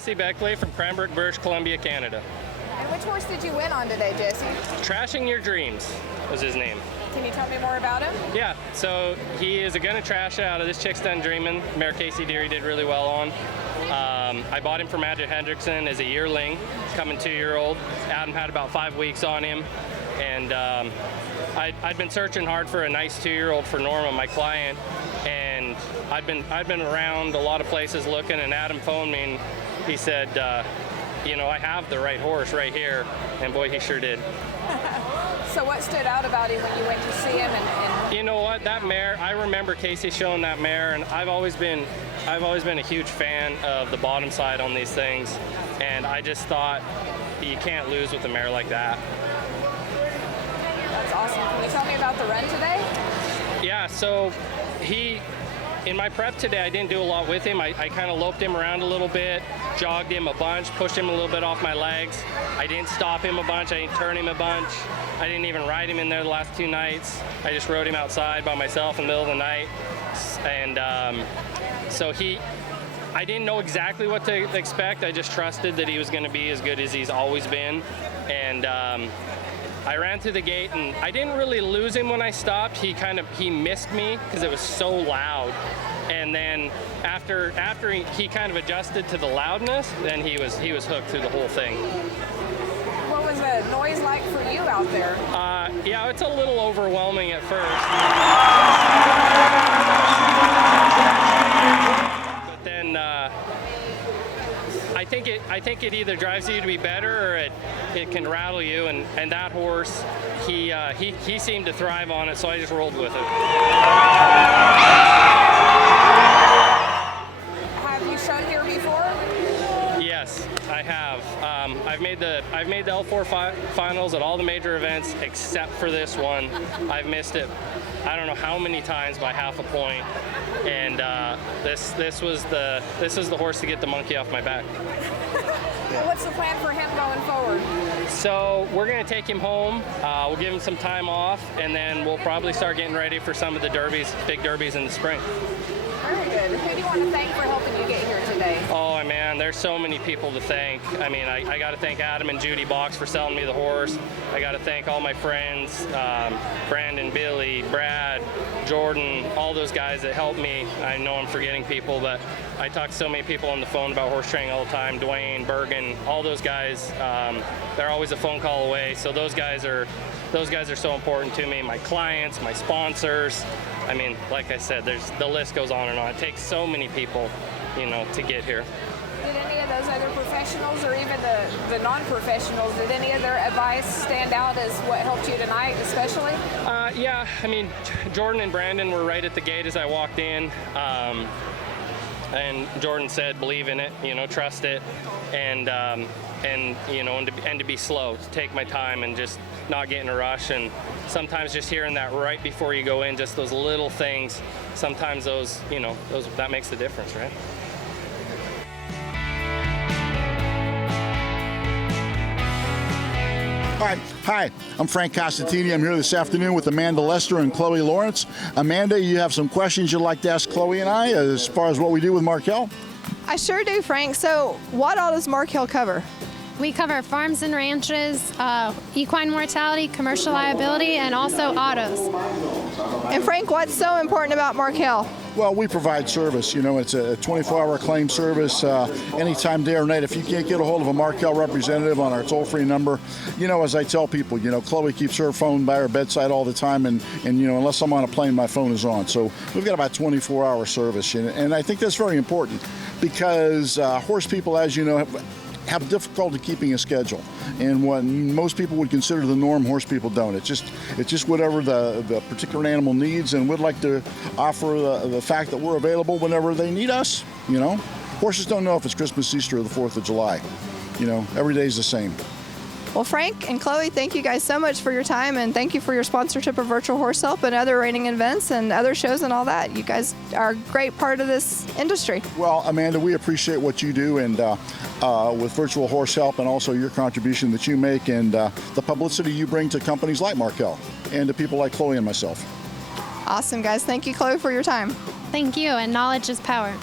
Jesse Beckley from Cranbrook Birch, Columbia, Canada. And which horse did you win on today, Jesse? Trashing Your Dreams was his name. Can you tell me more about him? Yeah, so he is gonna trash out of this Chick's Done Dreamin'. Mare Casey Deary did really well on. I bought him from Adrian Hendrickson as a yearling, coming 2-year-old. Adam had about 5 weeks on him, and I'd been searching hard for a nice 2-year-old for Norma, my client, and I'd been around a lot of places looking, and Adam phoned me and he said, you know, I have the right horse right here, and boy, he sure did. So what stood out about him when you went to see him? And You know what, that mare, I remember Casey showing that mare, and I've always been a huge fan of the bottom side on these things, and I just thought you can't lose with a mare like that. That's awesome. Can you tell me about the run today? Yeah, so in my prep today, I didn't do a lot with him. I kind of loped him around a little bit, jogged him a bunch, pushed him a little bit off my legs. I didn't stop him a bunch, I didn't turn him a bunch. I didn't even ride him in there the last 2 nights. I just rode him outside by myself in the middle of the night. And so I didn't know exactly what to expect. I just trusted that he was gonna be as good as he's always been. And I ran through the gate, and I didn't really lose him when I stopped. He missed me because it was so loud. And then after he kind of adjusted to the loudness, then he was hooked through the whole thing. What was the noise like for you out there? Yeah, it's a little overwhelming at first. But then I think it either drives you to be better or it can rattle you, and that horse, he seemed to thrive on it, so I just rolled with it. Have you shown here before? Yes, I have. I've made the L4 finals at all the major events except for this one. I've missed it, I don't know how many times by half a point, and this is the horse to get the monkey off my back. Well, what's the plan for him going forward? So we're going to take him home. We'll give him some time off, and then we'll probably start getting ready for some of the derbies, big derbies in the spring. Very good. Who do you want to thank for helping you get here today? Oh man, there's so many people to thank. I mean, I got to thank Adam and Judy Box for selling me the horse. I got to thank all my friends, Brandon, Billy, Brad, Jordan, all those guys that helped me. I know I'm forgetting people, but I talk to so many people on the phone about horse training all the time. Dwayne, Bergen, all those guys, they're always a phone call away. So those guys are so important to me. My clients, my sponsors. I mean, like I said, the list goes on and on. It takes so many people, you know, to get here. Did any of those other professionals or even the non-professionals, did any of their advice stand out as what helped you tonight especially? Yeah, I mean, Jordan and Brandon were right at the gate as I walked in. And Jordan said, believe in it, you know, trust it, and you know, and to be slow, to take my time and just not get in a rush. And sometimes just hearing that right before you go in, just those little things, sometimes those, you know, that makes the difference, right? Hi, I'm Frank Costantini. I'm here this afternoon with Amanda Lester and Chloe Lawrence. Amanda, you have some questions you'd like to ask Chloe and I as far as what we do with Markel? I sure do, Frank. So what all does Markel cover? We cover farms and ranches, equine mortality, commercial liability, and also autos. And Frank, what's so important about Markel? Well, we provide service. You know, it's a 24-hour claim service anytime, day or night. If you can't get a hold of a Markel representative on our toll-free number, you know, as I tell people, you know, Chloe keeps her phone by her bedside all the time, and you know, unless I'm on a plane, my phone is on. So we've got about 24-hour service, and I think that's very important because horse people, as you know, have difficulty keeping a schedule, and what most people would consider the norm, horse people don't. It's just whatever the particular animal needs, and we'd like to offer the fact that we're available whenever they need us. You know, horses don't know if it's Christmas, Easter, or the 4th of July. You know, every day's the same. Well, Frank and Chloe, thank you guys so much for your time, and thank you for your sponsorship of Virtual Horse Help and other reining events and other shows and all that. You guys are a great part of this industry. Well, Amanda, we appreciate what you do, and with Virtual Horse Help and also your contribution that you make and the publicity you bring to companies like Markel and to people like Chloe and myself. Awesome, guys. Thank you, Chloe, for your time. Thank you, and knowledge is power.